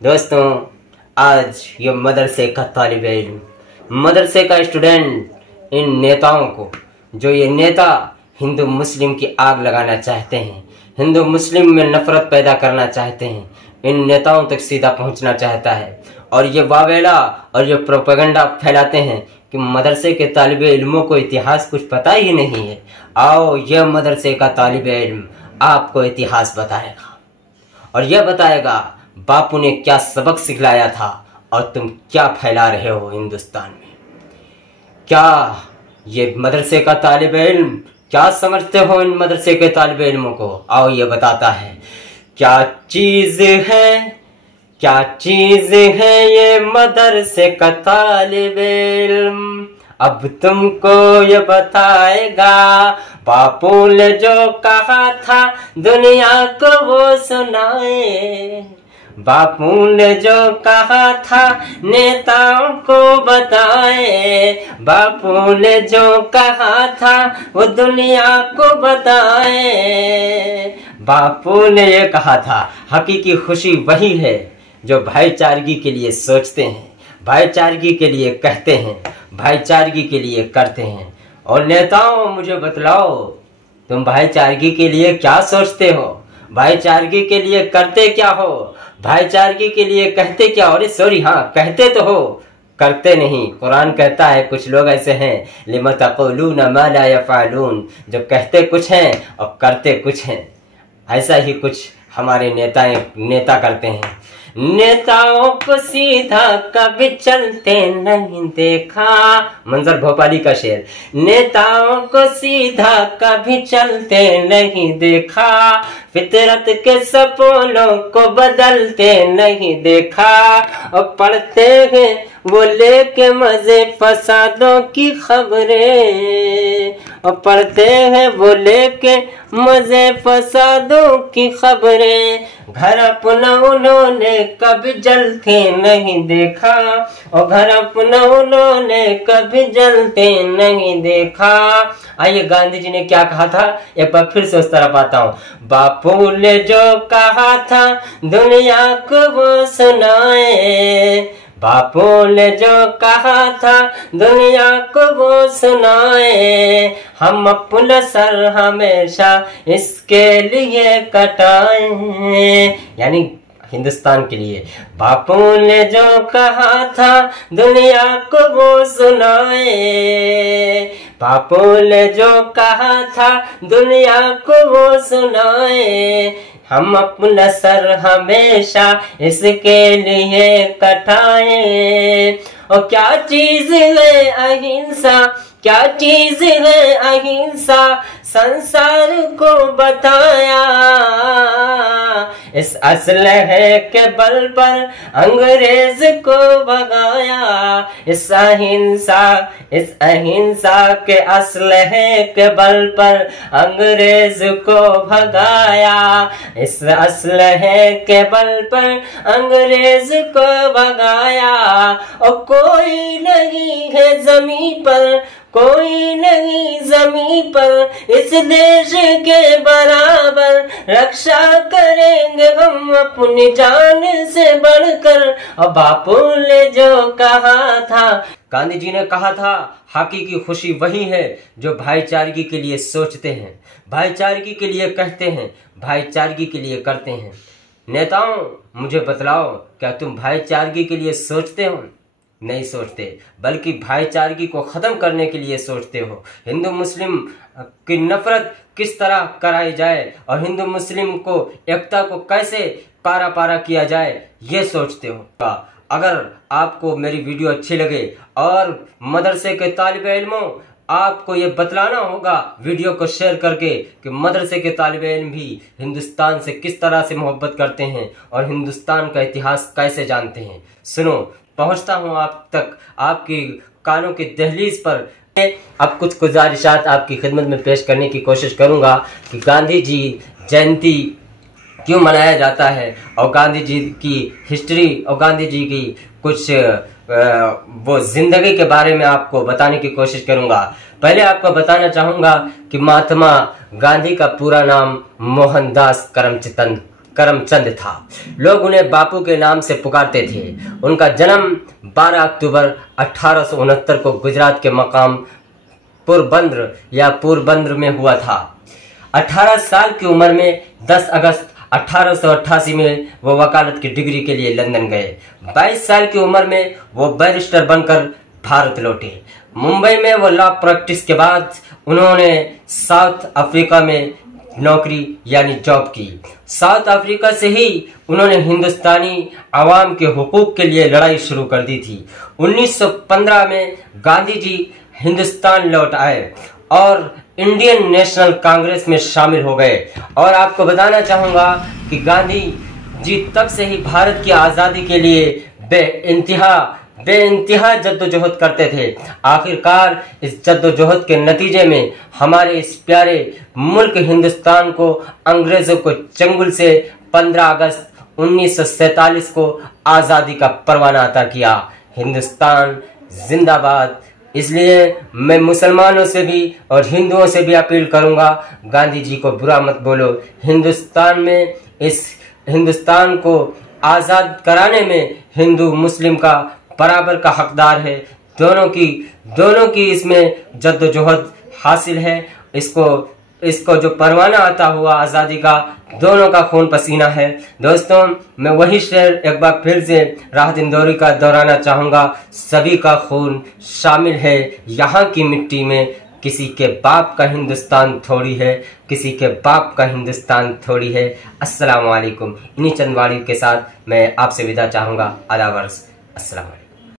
दोस्तों, आज ये मदरसे का तालिब इल्म, मदरसे का स्टूडेंट, इन नेताओं को, जो ये नेता हिंदू मुस्लिम की आग लगाना चाहते हैं, हिंदू मुस्लिम में नफरत पैदा करना चाहते हैं, इन नेताओं तक सीधा पहुंचना चाहता है और ये वावेला और ये प्रोपेगेंडा फैलाते हैं कि मदरसे के तालिब इल्मों को इतिहास कुछ पता ही नहीं है। आओ, यह मदरसे का तालिब इल्म आपको इतिहास बताएगा और यह बताएगा बापू ने क्या सबक सिखलाया था और तुम क्या फैला रहे हो हिंदुस्तान में। क्या ये मदरसे का तालिब इल्म, क्या समझते हो इन मदरसे के तालिब इल्मों को? आओ, ये बताता है क्या चीज है, क्या चीज है ये मदरसे का तालिब इल्म। अब तुमको ये बताएगा बापू ने जो कहा था दुनिया को वो सुनाए। बापू ने जो कहा था नेताओं को बताए। बापू ने जो कहा था वो दुनिया को बताए। बापू ने ये कहा था, हकीकी खुशी वही है जो भाईचारगी के लिए सोचते हैं, भाईचारगी के लिए कहते हैं, भाईचारगी के लिए करते हैं। और नेताओं, मुझे बतलाओ, तुम भाईचारगी के लिए क्या सोचते हो? भाईचारगी के लिए करते क्या हो? भाईचारगी के लिए कहते क्या? अरे सॉरी, हाँ, कहते तो हो, करते नहीं। कुरान कहता है कुछ लोग ऐसे हैं, लिमा तक़ूलूना मा ला यफ़अलून, जो कहते कुछ हैं और करते कुछ हैं। ऐसा ही कुछ हमारे नेता करते हैं। नेताओं को सीधा कभी चलते नहीं देखा, मंजर भोपाली का शेर। नेताओं को सीधा कभी चलते नहीं देखा, फितरत के सपोलों को बदलते नहीं देखा। और पढ़ते हैं वो लेके मजे फसादों की खबरें, और पढ़ते हैं वो लेके मजे फसादों की खबरें। घर अपना उन्होंने कभी जलते नहीं देखा, और घर अपना उन्होंने कभी जलते नहीं देखा। आइए, गांधी जी ने क्या कहा था, एक बार फिर से उस तरफ आता हूँ। बापू ने जो कहा था दुनिया को वो सुनाए। बापू ने जो कहा था दुनिया को वो सुनाए। हम अपना सर हमेशा इसके लिए कटाएं, यानी हिंदुस्तान के लिए। बापू ने जो कहा था दुनिया को वो सुनाए। बापू ने जो कहा था दुनिया को वो सुनाए। हम अपना सर हमेशा इसके लिए कटाएं। और क्या चीज है अहिंसा, क्या चीज है अहिंसा, संसार को बताया। इस असलहे के बल पर अंग्रेज को भगाया। इस अहिंसा के असलहे के बल पर अंग्रेज को भगाया। इस असलहे के बल पर अंग्रेज को भगाया। और कोई नहीं है जमीन पर, कोई नहीं जमीन पर इस देश के बराबर। रक्षा करेंगे हम अपनी जान से बढ़कर। और बापू ने जो कहा था, गांधी जी ने कहा था, हकीकी खुशी वही है जो भाईचारगी के लिए सोचते हैं, भाईचारगी के लिए कहते हैं, भाईचारगी के लिए करते हैं। नेताओं, मुझे बतलाओ, क्या तुम भाईचारगी के लिए सोचते हो? नहीं सोचते, बल्कि भाईचारगी को खत्म करने के लिए सोचते हो। हिंदू मुस्लिम की नफरत किस तरह कराई जाए और हिंदू मुस्लिम को एकता को कैसे पारा पारा किया जाए, ये सोचते हो। अगर आपको मेरी वीडियो अच्छी लगे और मदरसे के तालिब इल्मों, आपको ये बतलाना होगा वीडियो को शेयर करके कि मदरसे के तालिब इल्म भी हिंदुस्तान से किस तरह से मोहब्बत करते हैं और हिंदुस्तान का इतिहास कैसे जानते हैं। सुनो, पहुंचता हूं आप तक आपकी कानों की दहलीज पर। अब कुछ गुजारिशात आपकी खिदमत में पेश करने की कोशिश करूंगा कि गांधी जी जयंती क्यों मनाया जाता है और गांधी जी की हिस्ट्री और गांधी जी की कुछ वो जिंदगी के बारे में आपको बताने की कोशिश करूंगा। पहले आपको बताना चाहूंगा कि महात्मा गांधी का पूरा नाम मोहनदास करमचंद करमचंद था। लोग उन्हें बापू के नाम से पुकारते थे। उनका जन्म 12 अक्टूबर 1869 को गुजरात के मकाम पोरबंदर में हुआ था। 18 साल की उम्र में 10 अगस्त 1888 में वो वकालत की डिग्री के लिए लंदन गए। 22 साल की उम्र में वो बैरिस्टर बनकर भारत लौटे। मुंबई में वो लॉ प्रैक्टिस के बाद उन्होंने साउथ अफ्रीका में नौकरी यानी जॉब की। साउथ अफ्रीका से ही उन्होंने हिंदुस्तानी आवाम के हुकूक के लिए लड़ाई शुरू कर दी थी। 1915 में गांधी जी हिंदुस्तान लौट आए और इंडियन नेशनल कांग्रेस में शामिल हो गए। और आपको बताना चाहूंगा कि गांधी जी तब से ही भारत की आज़ादी के लिए बेइंतहा जद्दोजहद करते थे। आखिरकार इस जद्दोजहद के नतीजे में हमारे इस प्यारे मुल्क हिंदुस्तान को अंग्रेजों को चंगुल से 15 अगस्त 1947 को आज़ादी का परवाना अता किया। हिंदुस्तान जिंदाबाद। इसलिए मैं मुसलमानों से भी और हिंदुओं से भी अपील करूंगा, गांधी जी को बुरा मत बोलो। हिंदुस्तान में इस हिंदुस्तान को आज़ाद कराने में हिंदू मुस्लिम का बराबर का हकदार है। दोनों की इसमें जद्दोजहद हासिल है। इसको जो परवाना आता हुआ आज़ादी का, दोनों का खून पसीना है। दोस्तों, मैं वही शेर एक बार फिर से राहत इंदौरी का दोहराना चाहूँगा, सभी का खून शामिल है यहाँ की मिट्टी में। किसी के बाप का हिंदुस्तान थोड़ी है, किसी के बाप का हिंदुस्तान थोड़ी है। अस्सलाम वालेकुम। इन्हीं चंद वाणी के साथ मैं आपसे विदा चाहूँगा। आदाब अर्ज़। अस्सलाम।